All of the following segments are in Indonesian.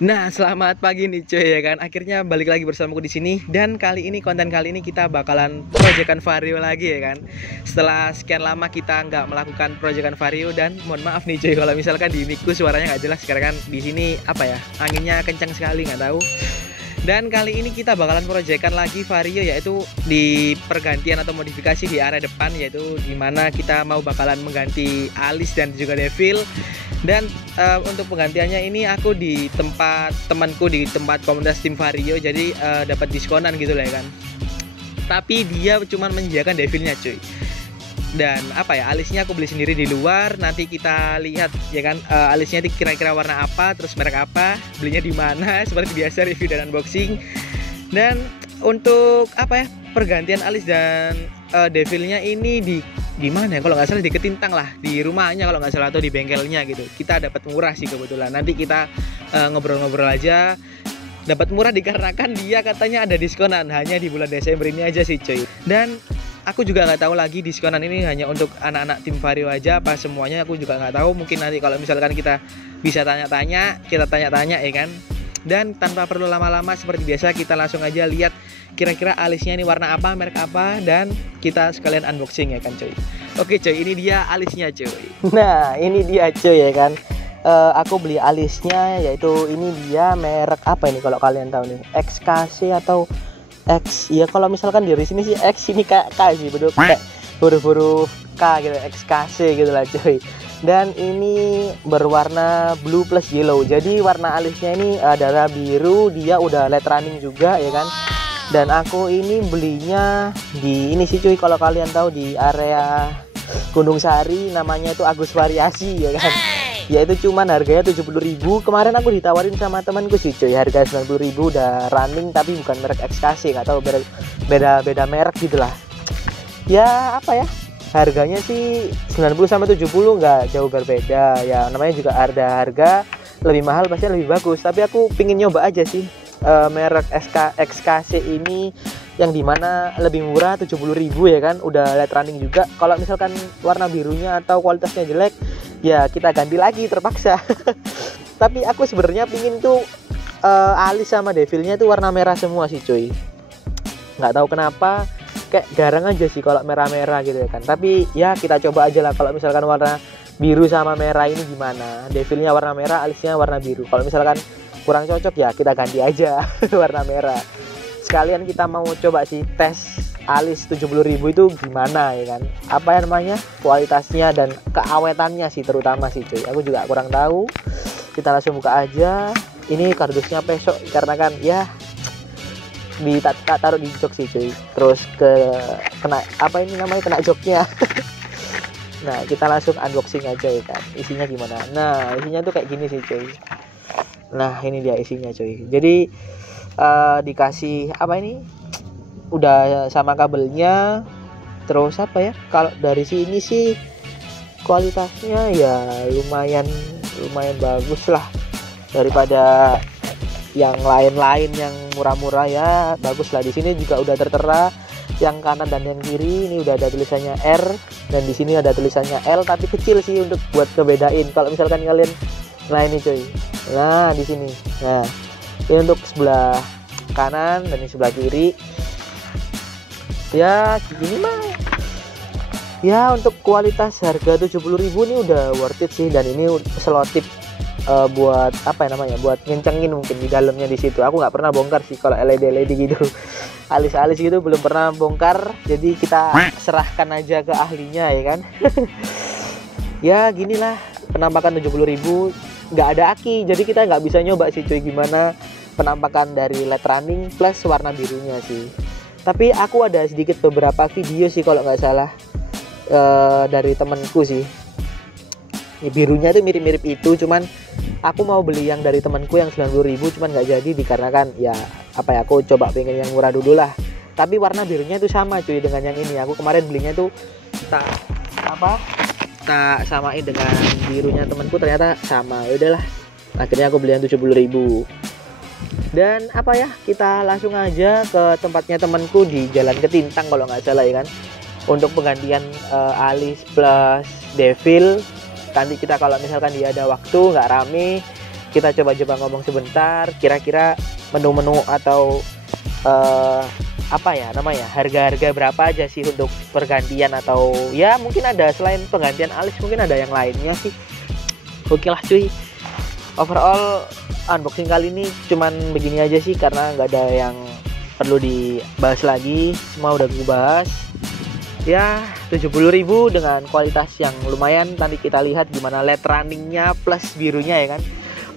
Nah, selamat pagi nih cuy ya kan. Akhirnya balik lagi bersamaku di sini dan konten kali ini kita bakalan proyekan vario lagi ya kan. Setelah sekian lama kita nggak melakukan proyekan vario dan mohon maaf nih cuy kalau misalkan di mic-ku suaranya nggak jelas karena kan di sini apa ya, anginnya kencang sekali nggak tahu. Dan kali ini kita bakalan proyekan lagi vario, yaitu di pergantian atau modifikasi di area depan, yaitu dimana kita mau bakalan mengganti alis dan juga devil. Dan untuk penggantiannya ini aku di tempat temanku di tempat komunitas tim vario, jadi dapat diskonan gitu lah ya kan. Tapi dia cuma menyediakan devilnya cuy. Dan apa ya, alisnya aku beli sendiri di luar. Nanti kita lihat ya kan, alisnya itu kira-kira warna apa, terus merek apa, belinya di mana, seperti biasa review dan unboxing. Dan untuk apa ya, pergantian alis dan devilnya ini di mana ya, kalau nggak salah di Ketintang lah, di rumahnya kalau nggak salah, atau di bengkelnya gitu. Kita dapat murah sih kebetulan. Nanti kita ngobrol-ngobrol aja. Dapat murah dikarenakan dia katanya ada diskonan hanya di bulan Desember ini aja sih cuy. Dan aku juga nggak tahu lagi diskonan ini hanya untuk anak-anak tim vario aja apa semuanya, aku juga nggak tahu. Mungkin nanti kalau misalkan kita bisa tanya-tanya, kita tanya-tanya ya kan. Dan tanpa perlu lama-lama seperti biasa, kita langsung aja lihat kira-kira alisnya ini warna apa, merek apa, dan kita sekalian unboxing ya kan cuy. Oke cuy, ini dia alisnya cuy. Nah ini dia cuy ya kan. Aku beli alisnya, yaitu ini dia merek apa ini kalau kalian tahu nih, XKC atau X ya, kalau misalkan di sini sih X, ini kayak K sih, betul kayak huruf-huruf K gitu, XKC gitu lah cuy. Dan ini berwarna blue plus yellow, jadi warna alisnya ini adalah biru, dia udah LED running juga ya kan. Dan aku ini belinya di ini sih cuy, kalau kalian tahu di area Gunung Sari, namanya itu Agus Variasi ya kan. Ya itu cuman harganya 70.000. Kemarin aku ditawarin sama temanku sih cuy, harga 90.000 udah running, tapi bukan merek XKC, nggak tahu beda merek gitulah. Ya apa ya, harganya sih 90 sama 70 nggak jauh berbeda ya, namanya juga ada harga lebih mahal pasti lebih bagus. Tapi aku pingin nyoba aja sih merek XKC ini, yang dimana lebih murah 70.000 ya kan, udah LED running juga. Kalau misalkan warna birunya atau kualitasnya jelek ya kita ganti lagi terpaksa. Tapi aku sebenarnya pingin tuh alis sama devilnya tuh warna merah semua sih cuy. Nggak tahu kenapa, kayak garang aja sih kalau merah-merah gitu ya kan. Tapi ya kita coba aja lah, kalau misalkan warna biru sama merah ini gimana, devilnya warna merah, alisnya warna biru. Kalau misalkan kurang cocok ya kita ganti aja warna merah. Sekalian kita mau coba sih tes alis 70.000 itu gimana ya kan, apa ya namanya, kualitasnya dan keawetannya sih terutama sih cuy. Aku juga kurang tahu. Kita langsung buka aja. Ini kardusnya pesok karena kan ya taruh di jok sih cuy, terus kena apa ini namanya, kena joknya. Nah kita langsung unboxing aja ya kan, isinya gimana. Nah isinya tuh kayak gini sih cuy. Nah ini dia isinya cuy. Jadi dikasih apa ini, udah sama kabelnya. Terus apa ya, kalau dari sini sih kualitasnya ya lumayan bagus lah, daripada yang lain-lain yang murah-murah ya bagus lah. Di sini juga udah tertera yang kanan dan yang kiri, ini udah ada tulisannya R, dan di sini ada tulisannya L tapi kecil sih untuk buat ngebedain. Kalau misalkan kalian, nah ini cuy, nah di sini, nah ini untuk sebelah kanan dan di sebelah kiri. Ya gini mah ya, untuk kualitas harga 70.000 ini udah worth it sih. Dan ini selotip buat apa ya namanya, buat ngencengin mungkin di dalamnya di situ. Aku nggak pernah bongkar sih kalau LED gitu, alis-alis gitu belum pernah bongkar, jadi kita serahkan aja ke ahlinya ya kan. Ya ginilah penampakan 70.000, nggak ada aki, jadi kita nggak bisa nyoba sih cuy gimana penampakan dari LED running plus warna birunya sih. Tapi aku ada sedikit beberapa video sih kalau nggak salah dari temanku sih. Ya, birunya itu mirip-mirip itu, cuman aku mau beli yang dari temanku yang 90.000, cuman nggak jadi dikarenakan ya apa ya, aku coba pengen yang murah dulu lah. Tapi warna birunya itu sama cuy dengan yang ini. Aku kemarin belinya tuh tak samain dengan birunya temanku, ternyata sama. Ya udahlah, akhirnya aku beli yang 70.000. Dan apa ya, kita langsung aja ke tempatnya temanku di Jalan Ketintang kalau nggak salah ya kan, untuk penggantian alis plus devil. Nanti kita kalau misalkan dia ada waktu nggak rame, kita coba-coba ngomong sebentar, kira-kira menu-menu atau apa ya namanya, harga-harga berapa aja sih untuk pergantian, atau ya mungkin ada selain penggantian alis mungkin ada yang lainnya sih. Oke lah cuy, overall unboxing kali ini cuman begini aja sih, karena nggak ada yang perlu dibahas lagi, semua udah gue bahas. Ya 70.000 dengan kualitas yang lumayan, nanti kita lihat gimana LED runningnya plus birunya ya kan.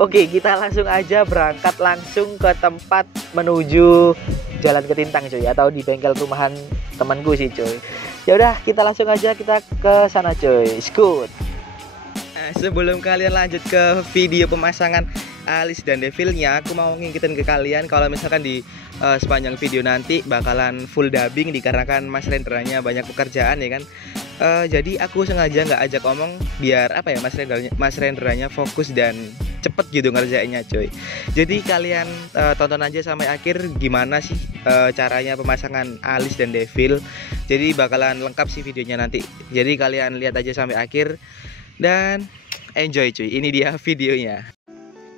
Oke, kita langsung aja berangkat langsung ke tempat menuju Jalan Ketintang cuy, atau di bengkel rumahan temanku sih cuy. Ya udah, kita langsung aja kita ke sana cuy. Skut. Sebelum kalian lanjut ke video pemasangan alis dan devilnya, aku mau ngingetin ke kalian kalau misalkan di sepanjang video nanti bakalan full dubbing dikarenakan Mas Rendranya banyak pekerjaan ya kan. Jadi aku sengaja nggak ajak omong biar apa ya, Mas Rendranya fokus dan cepet gitu ngerjainnya cuy. Jadi kalian tonton aja sampai akhir gimana sih caranya pemasangan alis dan devil. Jadi bakalan lengkap sih videonya nanti. Jadi kalian lihat aja sampai akhir dan enjoy cuy. Ini dia videonya.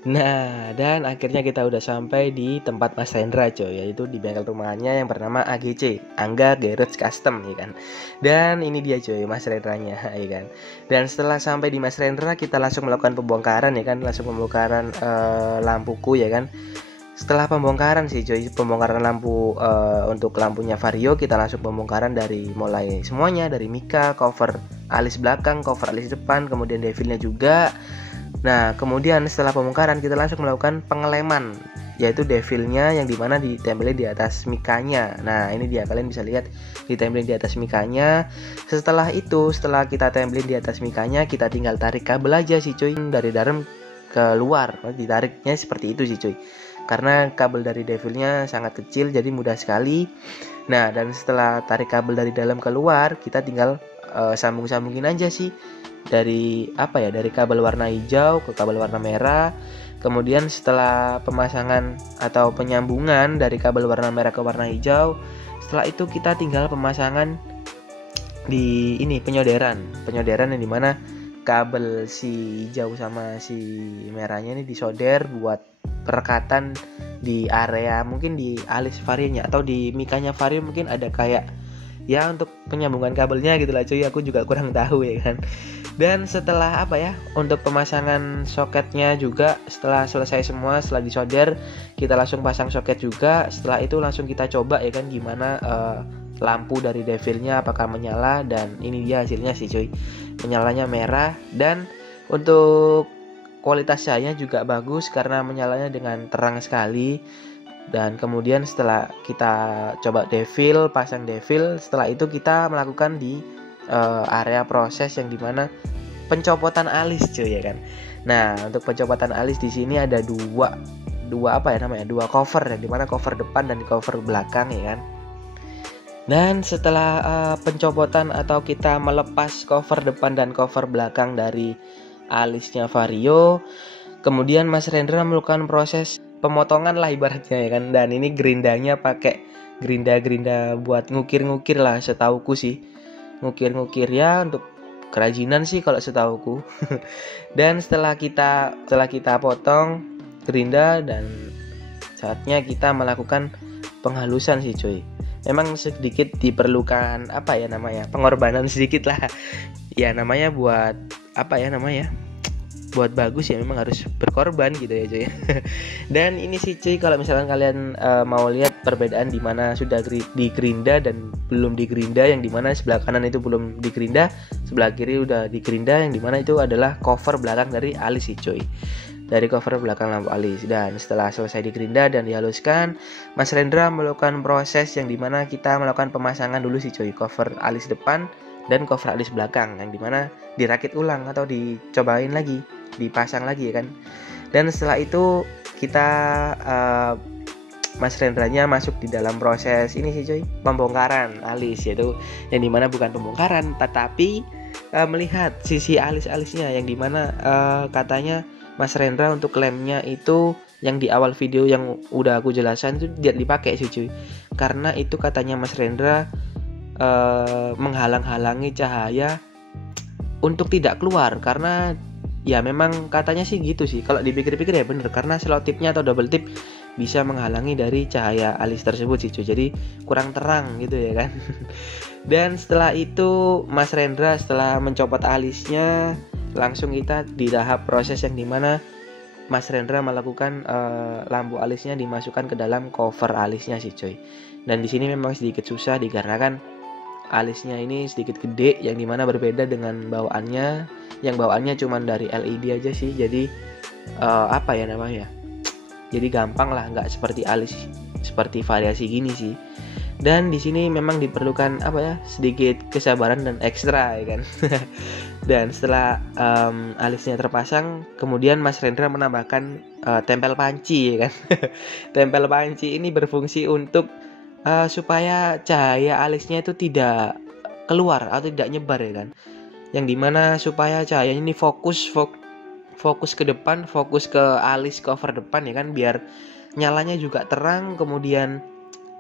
Nah, dan akhirnya kita udah sampai di tempat Mas Rendra coy, yaitu di bengkel rumahannya yang bernama AGC, Angga Garage Custom ya kan. Dan ini dia coy, Mas Rendranya ya kan. Dan setelah sampai di Mas Rendra, kita langsung melakukan pembongkaran ya kan, langsung pembongkaran lampuku ya kan. Setelah pembongkaran sih coy, pembongkaran lampu untuk lampunya Vario, kita langsung pembongkaran dari mulai semuanya, dari mika, cover alis belakang, cover alis depan, kemudian devilnya juga. Nah, kemudian setelah pembongkaran kita langsung melakukan pengeleman, yaitu devilnya yang dimana ditempelin di atas mikanya. Nah, ini dia, kalian bisa lihat ditempelin di atas mikanya. Setelah itu, setelah kita tempelin di atas mikanya, kita tinggal tarik kabel aja sih cuy, dari dalam ke luar. Ditariknya seperti itu sih cuy, karena kabel dari devilnya sangat kecil, jadi mudah sekali. Nah, dan setelah tarik kabel dari dalam ke luar, kita tinggal sambung-sambungin aja sih, dari apa ya, dari kabel warna hijau ke kabel warna merah. Kemudian setelah pemasangan atau penyambungan dari kabel warna merah ke warna hijau, setelah itu kita tinggal pemasangan di ini, penyoderan yang dimana kabel si hijau sama si merahnya ini disolder buat perekatan di area, mungkin di alis varionya atau di mikanya vario mungkin ada kayak ya untuk penyambungan kabelnya gitu lah cuy, aku juga kurang tahu ya kan. Dan setelah apa ya, untuk pemasangan soketnya juga setelah selesai semua, setelah disolder kita langsung pasang soket juga. Setelah itu langsung kita coba ya kan gimana lampu dari devilnya apakah menyala, dan ini dia hasilnya sih cuy, menyalanya merah. Dan untuk kualitas cahayanya juga bagus karena menyalanya dengan terang sekali. Dan kemudian setelah kita coba devil, pasang devil, setelah itu kita melakukan di area proses yang dimana pencopotan alis cuy ya kan. Nah, untuk pencopotan alis di sini ada dua apa ya namanya, dua cover ya, dimana cover depan dan cover belakang ya kan. Dan setelah pencopotan atau kita melepas cover depan dan cover belakang dari alisnya Vario, kemudian Mas Rendra melakukan proses pemotongan lah ibaratnya ya kan. Dan ini gerindanya pakai gerinda buat ngukir-ngukir lah setauku sih, ngukir-ngukir ya untuk kerajinan sih kalau setauku. Dan setelah kita potong gerinda, dan saatnya kita melakukan penghalusan sih cuy. Memang sedikit diperlukan apa ya namanya, pengorbanan sedikit lah ya, namanya buat apa ya namanya, buat bagus ya memang harus berkorban gitu ya cuy. Dan ini sih cuy, kalau misalkan kalian mau lihat perbedaan di mana sudah digerinda dan belum digerinda, yang dimana sebelah kanan itu belum digerinda, sebelah kiri udah digerinda, yang dimana itu adalah cover belakang dari alis sih cuy, dari cover belakang lampu alis. Dan setelah selesai digerinda dan dihaluskan, Mas Rendra melakukan proses yang dimana kita melakukan pemasangan dulu sih cuy, cover alis depan dan cover alis belakang, yang dimana dirakit ulang atau dicobain lagi, dipasang lagi ya kan. Dan setelah itu kita Mas Rendranya masuk di dalam proses ini sih cuy, pembongkaran alis, yaitu yang dimana bukan pembongkaran tetapi melihat sisi alis-alisnya, yang dimana katanya Mas Rendra untuk lemnya itu yang di awal video yang udah aku jelasin itu tidak dipakai sih cuy, karena itu katanya Mas Rendra menghalang-halangi cahaya untuk tidak keluar, karena Ya memang katanya sih gitu sih. Kalau dipikir-pikir ya bener, karena selotipnya atau double tip bisa menghalangi dari cahaya alis tersebut sih cuy. Jadi kurang terang gitu ya kan. Dan setelah itu Mas Rendra setelah mencopot alisnya, langsung kita di tahap proses yang dimana Mas Rendra melakukan lampu alisnya dimasukkan ke dalam cover alisnya sih cuy. Dan di sini memang sedikit susah dikarenakan alisnya ini sedikit gede, yang dimana berbeda dengan bawaannya. Yang bawaannya cuma dari LED aja sih. Jadi apa ya namanya? Jadi gampang lah, nggak seperti alis seperti variasi gini sih. Dan di sini memang diperlukan apa ya, sedikit kesabaran dan ekstra ya kan. Dan setelah alisnya terpasang, kemudian Mas Rendra menambahkan tempel panci ya kan. Tempel panci ini berfungsi untuk supaya cahaya alisnya itu tidak keluar atau tidak nyebar ya kan. Yang dimana supaya cahayanya ini fokus ke depan, fokus ke alis cover depan ya kan, biar nyalanya juga terang, kemudian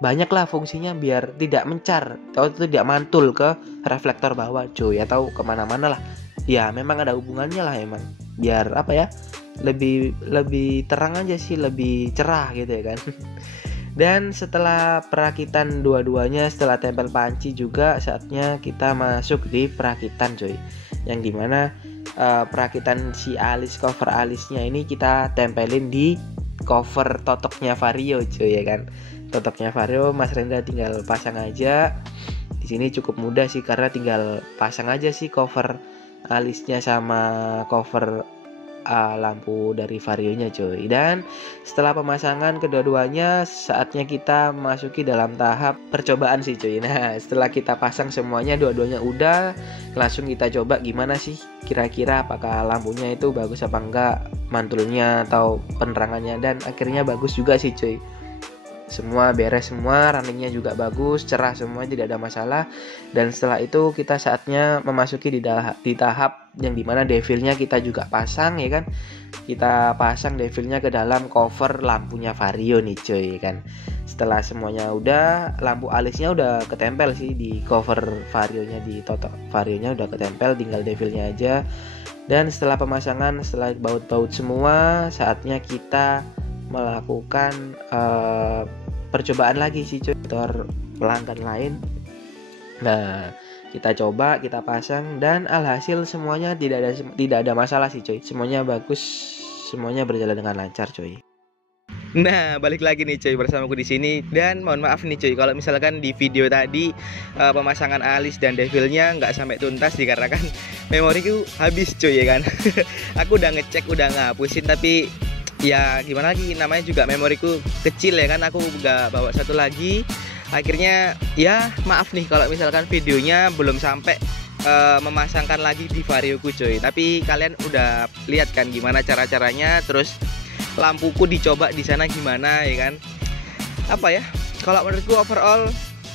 banyaklah fungsinya biar tidak mencar atau tidak mantul ke reflektor bawah cuy, atau kemana-mana lah. Ya memang ada hubungannya lah emang, biar apa ya, lebih terang aja sih, lebih cerah gitu ya kan. Dan setelah perakitan dua-duanya, setelah tempel panci juga, saatnya kita masuk di perakitan cuy. Yang dimana perakitan si alis, cover alisnya ini kita tempelin di cover totoknya Vario cuy ya kan. Totoknya Vario Mas Rendra tinggal pasang aja. Di sini cukup mudah sih, karena tinggal pasang aja sih cover alisnya sama cover lampu dari Varionya cuy. Dan setelah pemasangan kedua-duanya, saatnya kita masuki dalam tahap percobaan sih cuy. Nah setelah kita pasang semuanya, dua-duanya udah, langsung kita coba gimana sih kira-kira apakah lampunya itu bagus apa enggak, mantulnya atau penerangannya. Dan akhirnya bagus juga sih cuy, semua beres, semua runningnya juga bagus, cerah semua, tidak ada masalah. Dan setelah itu kita saatnya memasuki di tahap yang dimana devilnya kita juga pasang ya kan. Kita pasang devilnya ke dalam cover lampunya Vario nih cuy kan. Setelah semuanya udah, lampu alisnya udah ketempel sih di cover Varionya, di totok Varionya udah ketempel, tinggal devilnya aja. Dan setelah pemasangan, setelah baut-baut semua, saatnya kita melakukan percobaan lagi sih cuy, motor pelanggan lain. Nah kita coba, kita pasang, dan alhasil semuanya tidak ada masalah sih cuy, semuanya bagus, semuanya berjalan dengan lancar cuy. Nah balik lagi nih cuy bersamaku di sini. Dan mohon maaf nih cuy kalau misalkan di video tadi pemasangan alis dan devilnya nggak sampai tuntas, dikarenakan memoriku habis cuy ya kan. Aku udah ngecek, udah ngapusin, tapi ya gimana lagi, namanya juga memoriku kecil ya kan, aku nggak bawa satu lagi. Akhirnya ya maaf nih kalau misalkan videonya belum sampai memasangkan lagi di Varioku cuy. Tapi kalian udah lihat kan gimana cara-caranya, terus lampuku dicoba di sana gimana ya kan. Apa ya, kalau menurutku overall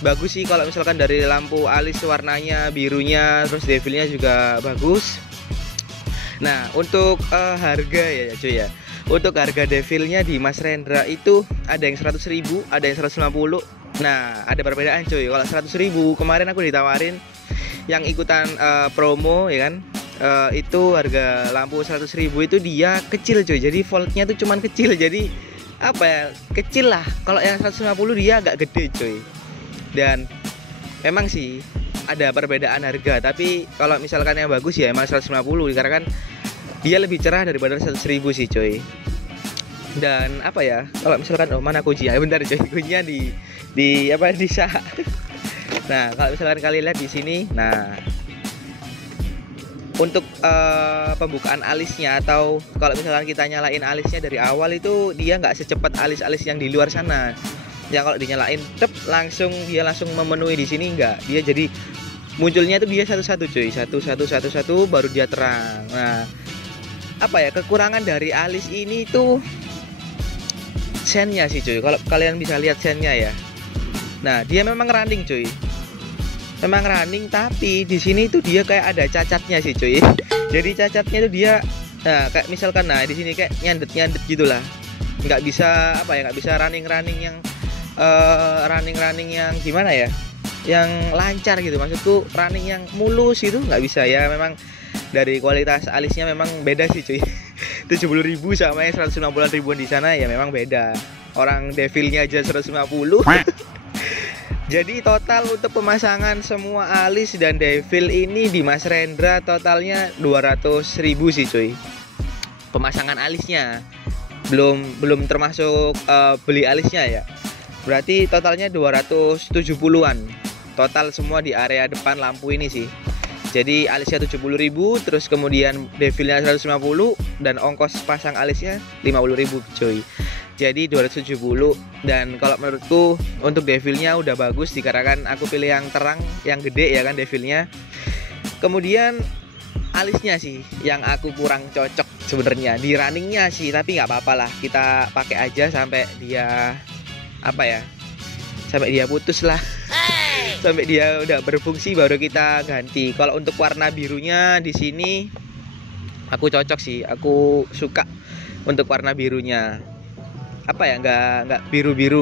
bagus sih. Kalau misalkan dari lampu alis warnanya birunya, terus devilnya juga bagus. Nah untuk harga ya cuy ya, untuk harga devilnya di Mas Rendra itu ada yang 100.000, ada yang 150. Nah ada perbedaan cuy. Kalau 100.000 kemarin aku ditawarin yang ikutan promo ya kan, itu harga lampu 100.000 itu dia kecil cuy. Jadi voltnya tuh cuman kecil, jadi apa ya, kecil lah. Kalau yang 150 dia agak gede cuy. Dan memang sih ada perbedaan harga, tapi kalau misalkan yang bagus ya emang 150, karena kan dia lebih cerah daripada 100.000 sih coy. Dan apa ya, kalau misalkan mana kunci ya, bentar coy, kuncinya di apa, di sah. Nah kalau misalkan kalian lihat di sini, nah untuk pembukaan alisnya, atau kalau misalkan kita nyalain alisnya dari awal, itu dia nggak secepat alis-alis yang di luar sana. Yang kalau dinyalain langsung dia langsung memenuhi di sini, enggak, dia jadi munculnya itu dia satu-satu cuy, satu baru dia terang. Nah apa ya, kekurangan dari alis ini tuh sennya sih cuy. Kalau kalian bisa lihat sennya ya, nah dia memang running cuy, memang running, tapi di sini tuh dia kayak ada cacatnya sih cuy. Jadi cacatnya itu dia, nah kayak misalkan, nah di sini kayak nyandet gitulah, nggak bisa apa ya, nggak bisa running yang running yang gimana ya, yang lancar gitu, maksudku running yang mulus itu nggak bisa ya. Memang Dari kualitas alisnya memang beda sih cuy. 70.000 sama yang 150 ribuan di sana ya memang beda. Orang Devilnya aja 150. Jadi total untuk pemasangan semua alis dan Devil ini di Mas Rendra totalnya 200.000 sih cuy. Pemasangan alisnya. Belum termasuk beli alisnya ya. Berarti totalnya 270-an. Total semua di area depan lampu ini sih. Jadi alisnya 70.000, terus kemudian Devilnya 150 dan ongkos pasang alisnya 50.000 cuy. Jadi 270. Dan kalau menurutku untuk Devilnya udah bagus dikarenakan aku pilih yang terang, yang gede ya kan Devilnya. Kemudian alisnya sih yang aku kurang cocok sebenarnya. Di runningnya sih, tapi nggak apa-apa lah, kita pakai aja sampai dia sampai dia putus lah. Sampai dia udah berfungsi baru kita ganti. Kalau untuk warna birunya di sini aku cocok sih, aku suka untuk warna birunya. Nggak biru-biru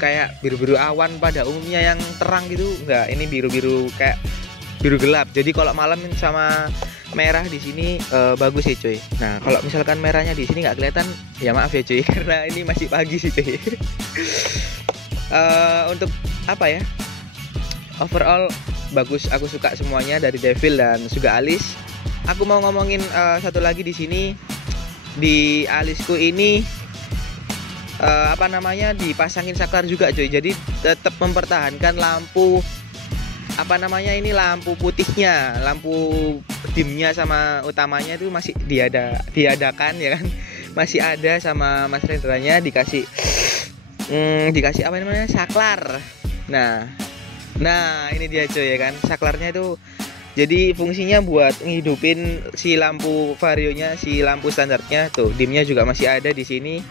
kayak biru-biru awan pada umumnya yang terang gitu. Nggak, ini biru-biru kayak biru gelap. Jadi kalau malam sama merah di sini bagus sih cuy. Nah kalau misalkan merahnya di sini nggak kelihatan ya maaf ya cuy, karena ini masih pagi sih cuy. Untuk overall bagus, aku suka semuanya dari Devil dan juga alis. Aku mau ngomongin satu lagi di sini. Di alisku ini dipasangin saklar juga cuy. Jadi tetap mempertahankan lampu lampu putihnya, lampu dimnya sama utamanya itu masih diadakan ya kan. Masih ada sama Mas Rendranya dikasih saklar. Nah ini dia cuy ya kan, saklarnya itu jadi fungsinya buat ngidupin si lampu varionya, si lampu standarnya tuh, dimnya juga masih ada di sini.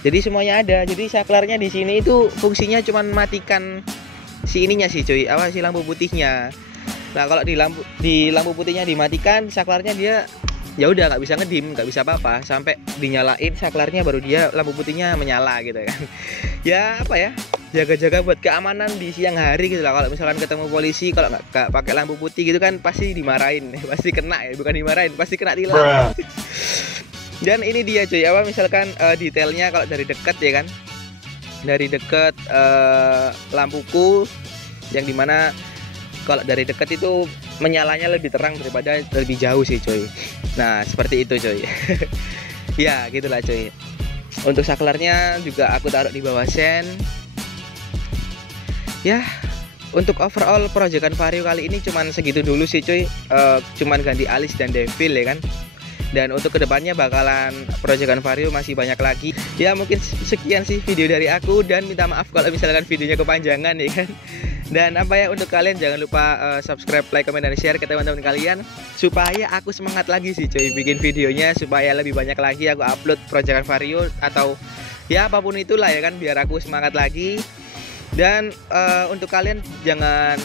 Jadi semuanya ada. Jadi saklarnya di sini itu fungsinya cuman matikan si ininya sih cuy, si lampu putihnya. Nah kalau di lampu putihnya dimatikan, saklarnya dia ya udah nggak bisa ngedim, nggak bisa apa-apa sampai dinyalain saklarnya baru dia lampu putihnya menyala gitu kan. Ya jaga-jaga buat keamanan di siang hari gitu lah. Kalau misalkan ketemu polisi kalau nggak pakai lampu putih gitu kan pasti dimarahin, pasti kena ya, bukan dimarahin, pasti kena tilang. Dan ini dia cuy, misalkan detailnya kalau dari dekat ya kan, dari dekat lampuku yang dimana kalau dari dekat itu menyalanya lebih terang daripada lebih jauh sih cuy. Nah seperti itu cuy. Ya gitulah cuy. Untuk saklarnya juga aku taruh di bawah sen. Ya untuk overall proyekan Vario kali ini cuman segitu dulu sih cuy. Cuman ganti alis dan Devil ya kan. Dan untuk kedepannya bakalan proyekan Vario masih banyak lagi. Ya mungkin sekian sih video dari aku, dan minta maaf kalau misalkan videonya kepanjangan ya kan. Dan untuk kalian jangan lupa subscribe, like, comment, dan share ke teman-teman kalian supaya aku semangat lagi sih cuy bikin videonya, supaya lebih banyak lagi aku upload proyekan Vario atau ya apapun itulah ya kan, biar aku semangat lagi. Dan untuk kalian jangan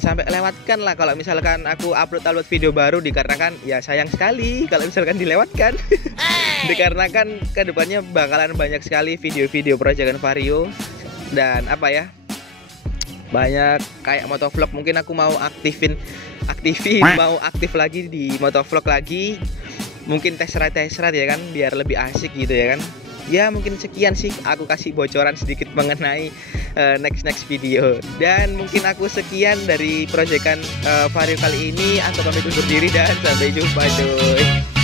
sampai lewatkan lah kalau misalkan aku upload video baru, dikarenakan ya sayang sekali kalau misalkan dilewatkan. Dikarenakan kedepannya bakalan banyak sekali video-video proyekan Vario dan banyak kayak motovlog. Mungkin aku mau aktif lagi di motovlog lagi, mungkin tes ride ya kan, biar lebih asik gitu ya kan. Ya mungkin sekian sih aku kasih bocoran sedikit mengenai next video. Dan mungkin aku sekian dari proyekan Vario kali ini. Aku pamit undur diri dan sampai jumpa cuy.